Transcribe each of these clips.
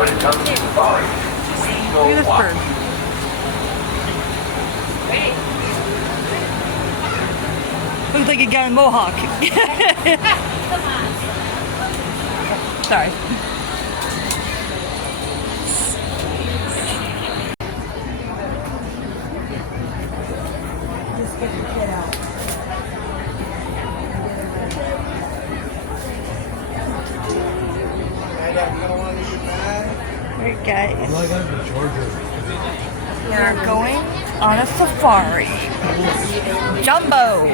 when it comes to safari. Look at this bird. Looks like a guy in a mohawk. Sorry. Just get the kid out. Alright guys, we're going on a safari. Jumbo!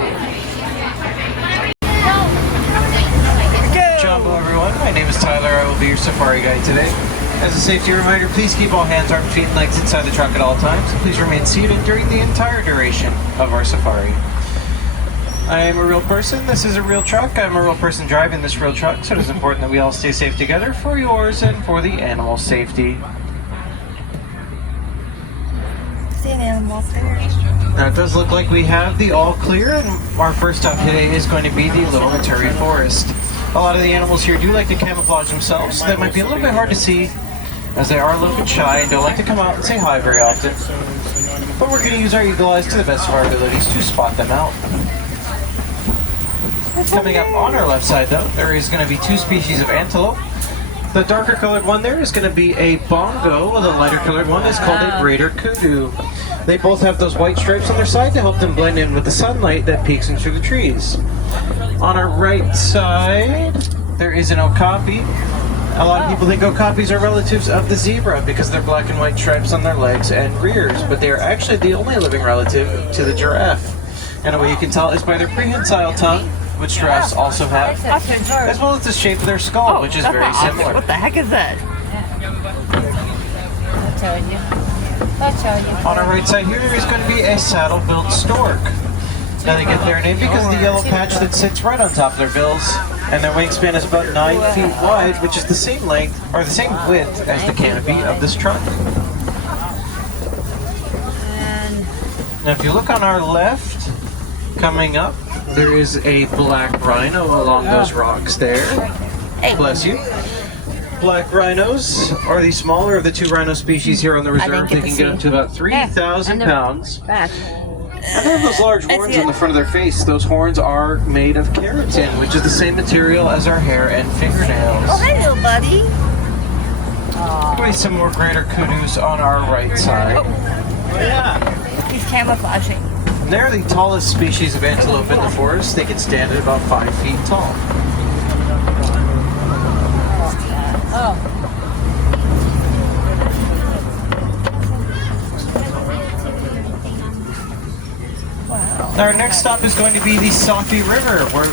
Go! Jumbo everyone, my name is Tyler, I will be your safari guide today. As a safety reminder, please keep all hands, arms, feet, and legs inside the truck at all times. Please remain seated during the entire duration of our safari. I am a real person, this is a real truck, I'm a real person driving this real truck, so it is important that we all stay safe together for yours and for the animal safety. See an animal up there. Now it does look like we have the all clear, and our first stop today is going to be the Little Maturi Forest. A lot of the animals here do like to camouflage themselves, so that might be a little bit hard to see, as they are a little bit shy and don't like to come out and say hi very often. But we're going to use our eagle eyes to the best of our abilities to spot them out. Coming up on our left side though, there is going to be two species of antelope. The darker colored one there is going to be a bongo, while the lighter colored one is called a greater kudu. They both have those white stripes on their side to help them blend in with the sunlight that peeks in through the trees. On our right side, there is an okapi. A lot of people think okapis are relatives of the zebra because they're black and white stripes on their legs and rears, but they are actually the only living relative to the giraffe. And a way you can tell is by their prehensile tongue, which giraffes also have, as well as the shape of their skull, which is very similar. What the heck is that? I'll tell you. I'll tell you. On our right side here, there is going to be a saddle-billed stork. Now they get their name because of the yellow patch that sits right on top of their bills, and their wingspan is about 9 feet wide, which is the same length, or the same width as the canopy of this truck. Now if you look on our left, coming up, there is a black rhino along those rocks there. Bless you. Black rhinos are the smaller of the two rhino species here on the reserve. They can get up to about 3,000 pounds. And they have those large horns on the front of their face. Those horns are made of keratin, which is the same material as our hair and fingernails. Oh, hello, buddy. Maybe some more greater kudus on our right side. Oh yeah. He's camouflaging. And they're the tallest species of antelope in the forest. They can stand at about 5 feet tall. Now our next stop is going to be the Safi River, where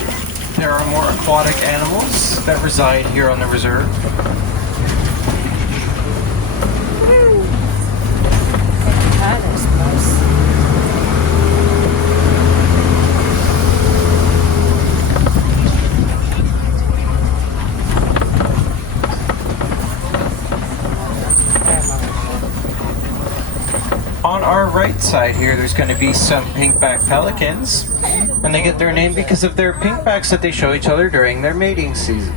there are more aquatic animals that reside here on the reserve. On our right side here, there's going to be some pinkback pelicans, and they get their name because of their pink backs that they show each other during their mating season.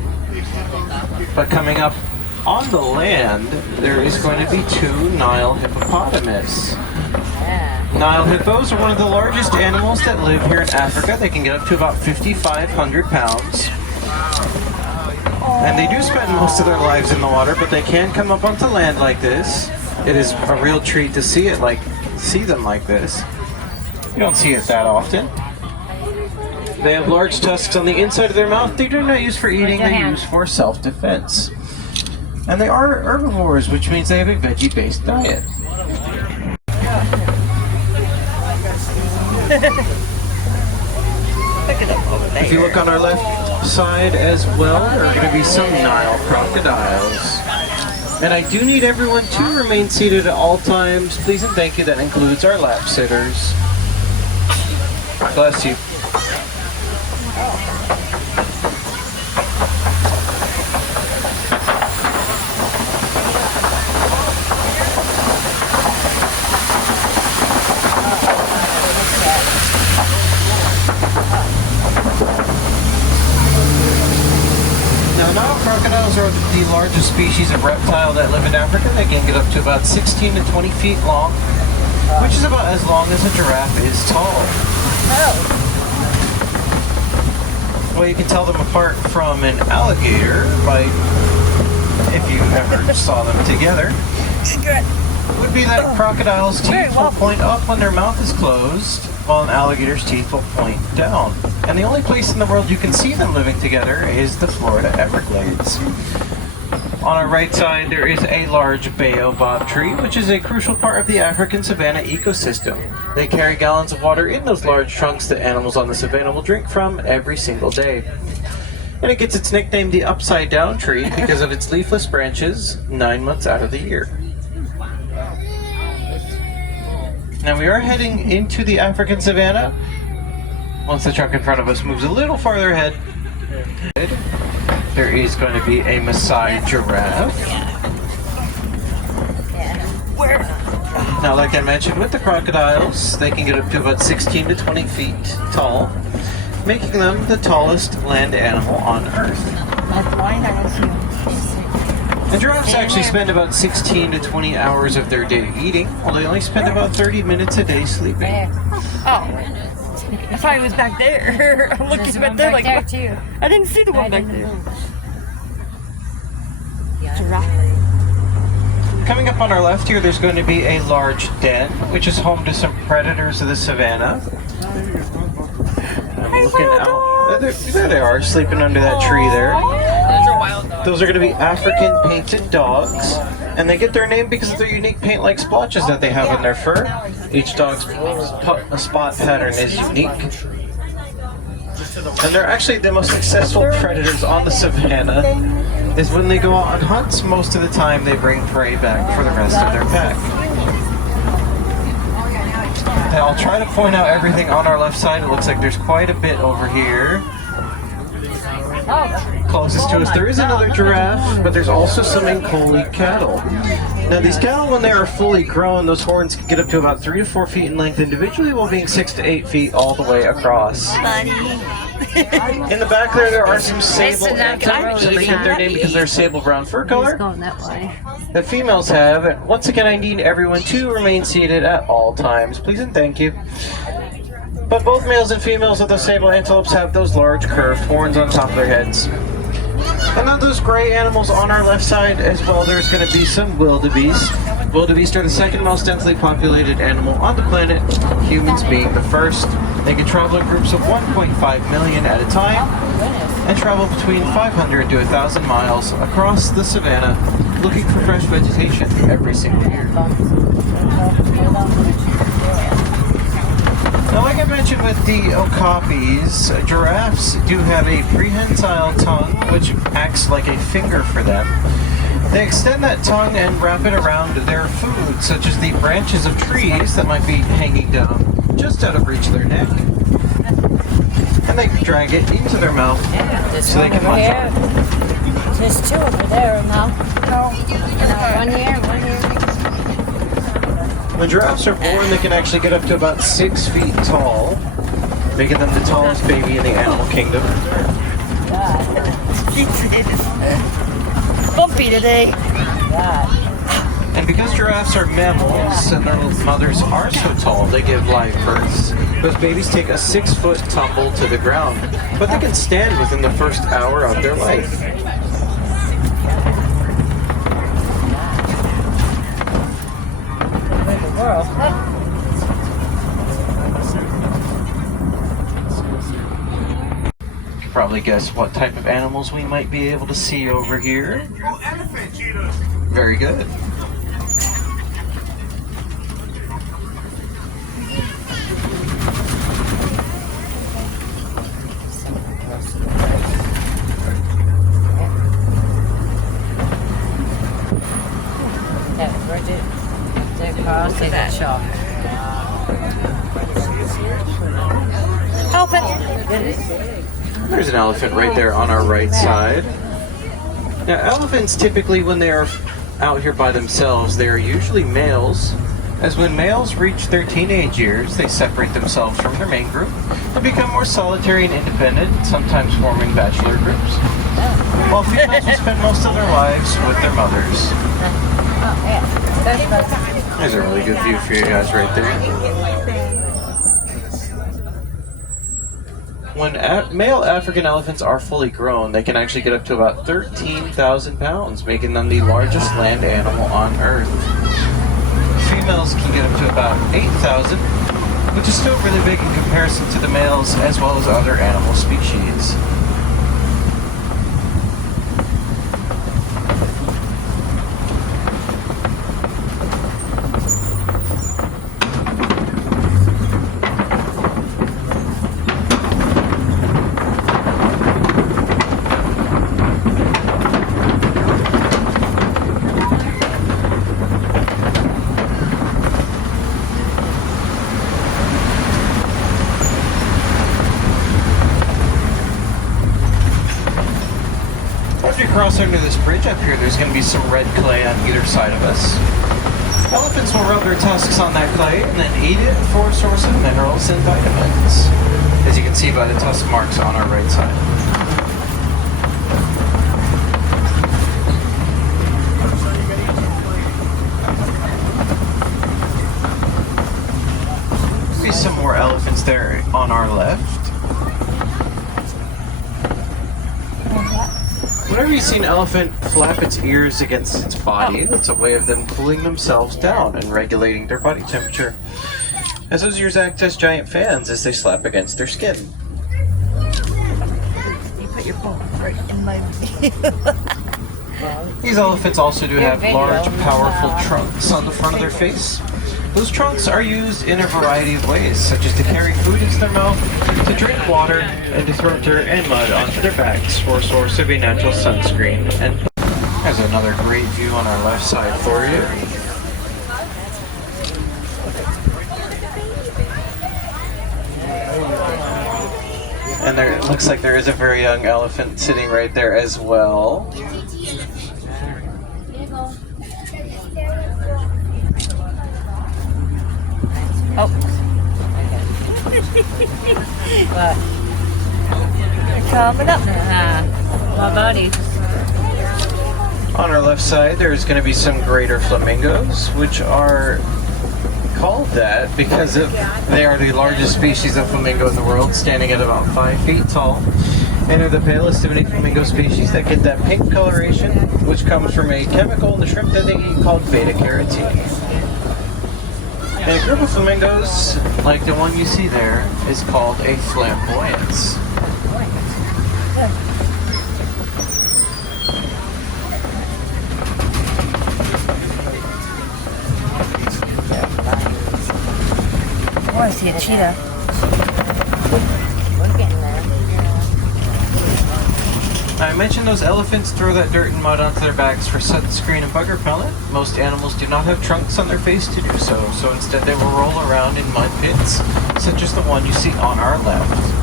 But coming up on the land, there is going to be two Nile hippopotamus. Nile hippos are one of the largest animals that live here in Africa. They can get up to about 5,500 pounds. And they do spend most of their lives in the water, but they can come up onto land like this. It is a real treat to see them like this. You don't see it that often. They have large tusks on the inside of their mouth. They do not use for eating, they use for self-defense. And they are herbivores, which means they have a veggie-based diet. If you look on our left side as well, there are going to be some Nile crocodiles. And I do need everyone to remain seated at all times. Please and thank you. That includes our lap sitters. Bless you. Now, Nile crocodiles Giraffes are the largest species of reptile that live in Africa. They can get up to about 16 to 20 feet long, which is about as long as a giraffe is tall. Well, you can tell them apart from an alligator by, if you ever saw them together, would be that crocodile's teeth will point up when their mouth is closed, while an alligator's teeth will point down. And the only place in the world you can see them living together is the Florida Everglades. On our right side, there is a large baobab tree, which is a crucial part of the African savanna ecosystem. They carry gallons of water in those large trunks that animals on the savanna will drink from every single day. And it gets its nickname the upside down tree because of its leafless branches 9 months out of the year. Now we are heading into the African savanna. Once the truck in front of us moves a little farther ahead, there is going to be a Maasai giraffe. Now, like I mentioned, with the crocodiles, they can get up to about 16 to 20 feet tall, making them the tallest land animal on Earth. And giraffes actually spend about 16 to 20 hours of their day eating, while they only spend about 30 minutes a day sleeping. Oh, I thought he was back there. I'm looking back there like, there what? too. I didn't see the one back there. Giraffe. Coming up on our left here, there's going to be a large den, which is home to some predators of the savanna. I'm looking out. There they are, sleeping under that tree there. Those are going to be African painted dogs, and they get their name because of their unique paint-like splotches that they have in their fur. Each dog's spot pattern is unique. And they're actually the most successful predators on the savanna. Is when they go out on hunts, most of the time they bring prey back for the rest of their pack. And I'll try to point out everything on our left side. It looks like there's quite a bit over here. Closest to us, there is another giraffe, but there's also some Ankoli cattle. Now, these cattle, when they are fully grown, those horns can get up to about 3 to 4 feet in length individually, while being 6 to 8 feet all the way across. In the back there are some sable antelopes, so they get their name because they're sable brown fur color that females have. And once again, I need everyone to remain seated at all times, please and thank you. But both males and females of the sable antelopes have those large curved horns on top of their heads. And then those gray animals on our left side as well, there's going to be some wildebeest. Wildebeest are the second most densely populated animal on the planet, humans being the first. They can travel in groups of 1.5 million at a time and travel between 500 to 1,000 miles across the savanna looking for fresh vegetation every single year. Now, like I mentioned with the okapis, giraffes do have a prehensile tongue which acts like a finger for them. They extend that tongue and wrap it around their food, such as the branches of trees that might be hanging down just out of reach of their neck. And they drag it into their mouth so they can munch it. There's two over there now. No, one here, one here. When giraffes are born, they can actually get up to about 6 feet tall, making them the tallest baby in the animal kingdom. Bumpy today. And because giraffes are mammals and their mothers are so tall, they give live births. Those babies take a 6-foot tumble to the ground, but they can stand within the first hour of their life. You can probably guess what type of animals we might be able to see over here. Very good. Elephant. There's an elephant right there on our right side. Now, elephants typically, when they are out here by themselves, they are usually males, as when males reach their teenage years, they separate themselves from their main group and become more solitary and independent, sometimes forming bachelor groups, while females will spend most of their lives with their mothers. There's a really good view for you guys right there. When male African elephants are fully grown, they can actually get up to about 13,000 pounds, making them the largest land animal on Earth. Females can get up to about 8,000, which is still really big in comparison to the males as well as other animal species. As we cross under this bridge up here, there's going to be some red clay on either side of us. Elephants will rub their tusks on that clay and then eat it for a source of minerals and vitamins, as you can see by the tusk marks on our right side. Be some more elephants there on our left. Whenever you see an elephant flap its ears against its body, that's a way of them cooling themselves down and regulating their body temperature, as those ears act as giant fans as they slap against their skin. You put your phone right in my These elephants also do have large, powerful trunks on the front of their face. Those trunks are used in a variety of ways, such as to carry food into their mouth, to drink water, and to throw dirt and mud onto their backs for a source of a natural sunscreen. And there's another great view on our left side for you. And there, it looks like there is a very young elephant sitting right there as well. Oh. What? You're coming up. My buddy. On our left side, there's going to be some greater flamingos, which are called that because they are the largest species of flamingo in the world, standing at about 5 feet tall, and are the palest of any flamingo species that get that pink coloration, which comes from a chemical in the shrimp that they eat called beta-carotene. And a group of flamingos, like the one you see there, is called a flamboyance. Oh, I see a cheetah. We're getting there. I mentioned those elephants throw that dirt and mud onto their backs for sunscreen and bug repellent. Most animals do not have trunks on their face to do so, so instead they will roll around in mud pits, such as the one you see on our left.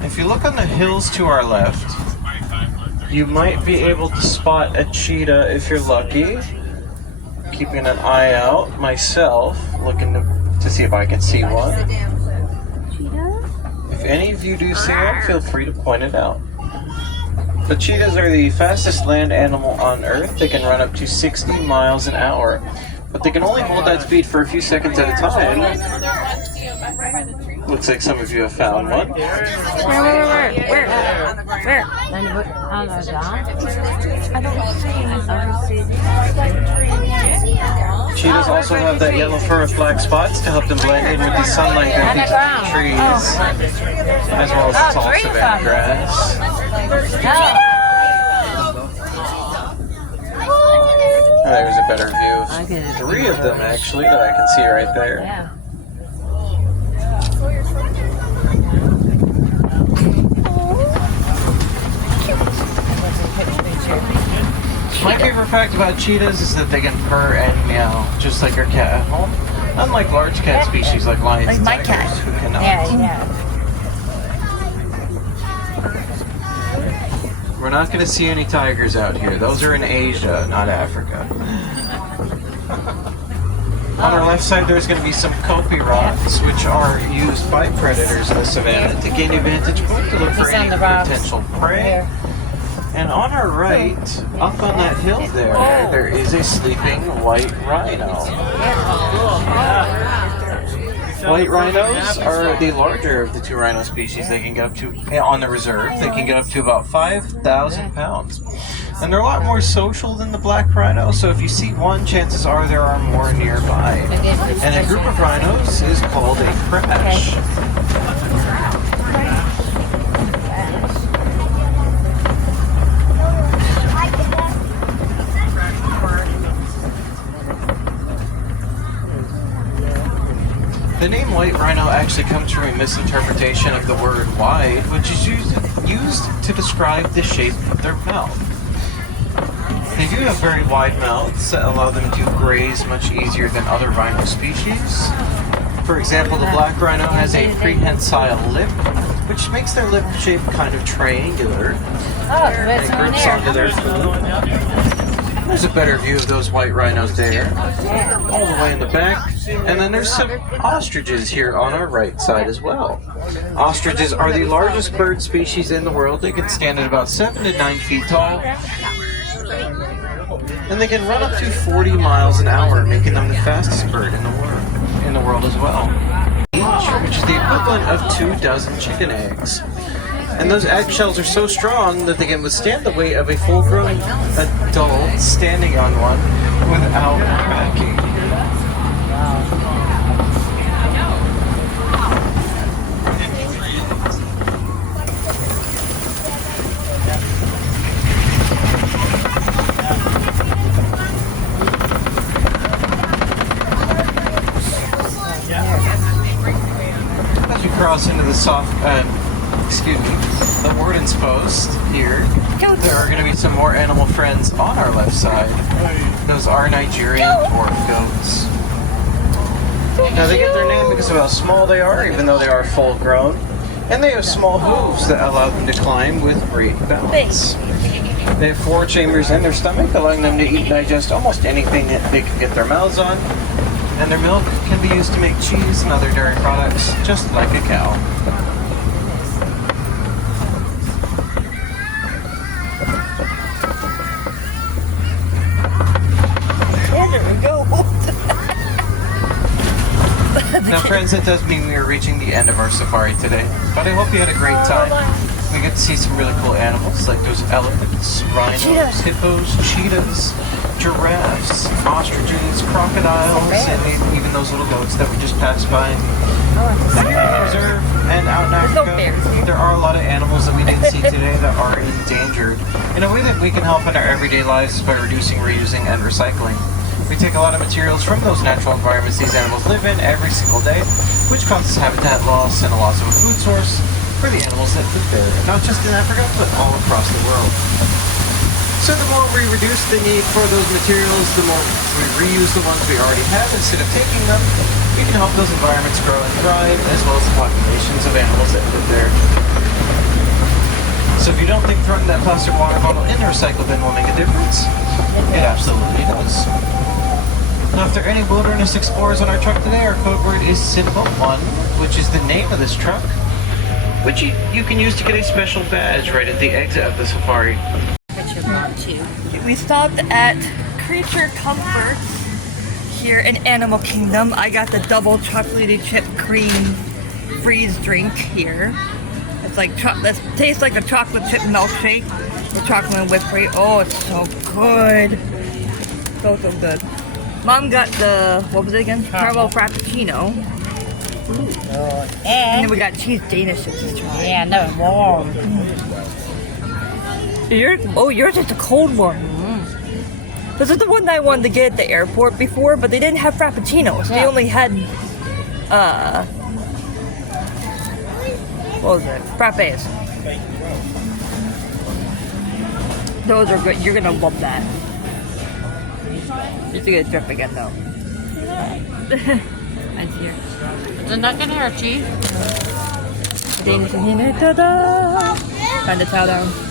If you look on the hills to our left, you might be able to spot a cheetah if you're lucky. Keeping an eye out myself, looking to see if I can see one. If any of you do see one, feel free to point it out. The cheetahs are the fastest land animal on Earth. They can run up to 60 miles an hour, but they can only hold that speed for a few seconds at a time. Looks like some of you have found one. Where? On the dock? I don't see. Cheetahs also have that yellow fur with black spots to help them blend in with the sunlight that beats off the trees, as well as the tall savanna grass. There's a better view of 3 of them actually that I can see right there. Yeah. My favorite fact about cheetahs is that they can purr and meow, just like your cat at home. Unlike large cat species like lions Like and my tigers, cat. who cannot. Yeah. We're not going to see any tigers out here. Those are in Asia, not Africa. On our left side, there's going to be some kopi rods, which are used by predators in the savannah to gain a vantage point to look for He's on any the rocks. potential prey. Here. And on our right, up on that hill there is a sleeping white rhino. White rhinos are the larger of the two rhino species. They can get up to, on the reserve, they can get up to about 5,000 pounds. And they're a lot more social than the black rhino, so if you see one, chances are there are more nearby. And a group of rhinos is called a crash. The name white rhino actually comes from a misinterpretation of the word wide, which is used to describe the shape of their mouth. They do have very wide mouths that allow them to graze much easier than other rhino species. For example, the black rhino has a prehensile lip, which makes their lip shape kind of triangular. Oh, And there's it one grips onto there. their food. There's a better view of those white rhinos there, all the way in the back. And then there's some ostriches here on our right side as well. Ostriches are the largest bird species in the world. They can stand at about 7 to 9 feet tall. And they can run up to 40 miles an hour, making them the fastest bird in the world as well. Each, which is the equivalent of 24 chicken eggs. And those eggshells are so strong that they can withstand the weight of a full-grown adult standing on one without cracking. As you cross into the the warden's post here, there are going to be some more animal friends on our left side. Those are Nigerian dwarf goats. Now they get their name because of how small they are, even though they are full grown. And they have small hooves that allow them to climb with great balance. They have 4 chambers in their stomach, allowing them to eat and digest almost anything that they can get their mouths on. And their milk can be used to make cheese and other dairy products, just like a cow. There we go. Now friends, that does mean we are reaching the end of our safari today, but I hope you had a great time. We get to see some really cool animals like those elephants, rhinos, hippos, cheetahs, giraffes, ostriches, crocodiles, and even those little goats that we just passed by. In the reserve and out in Africa, there are a lot of animals that we didn't see today that are endangered. In a way that we can help in our everyday lives by reducing, reusing, and recycling. We take a lot of materials from those natural environments these animals live in every single day, which causes habitat loss and a loss of a food source for the animals that live there, not just in Africa, but all across the world. So the more we reduce the need for those materials, the more we reuse the ones we already have instead of taking them, we can help those environments grow and thrive, as well as the populations of animals that live there. So if you don't think throwing that plastic water bottle in the recycle bin will make a difference, it absolutely does. Now, if there are any wilderness explorers on our truck today, our code word is Simba1, which is the name of this truck, which you can use to get a special badge right at the exit of the safari. We stopped at Creature Comforts here in Animal Kingdom. I got the double chocolatey chip cream freeze drink here. It's like this tastes like a chocolate chip milkshake with chocolate and whipped cream. Oh, it's so good. So good. Mom got the, what was it again? Caramel Frappuccino. And then we got cheese Danishes to try. Yeah, no, warm. Yours is the cold one. This is the one that I wanted to get at the airport before, but they didn't have Frappuccinos. They only had, what was it? Frappes. Those are good. You're gonna love that. It's gonna drip again though. And here. Isn't that gonna hurt you? Danish and Hina, ta-da! Time to chow down.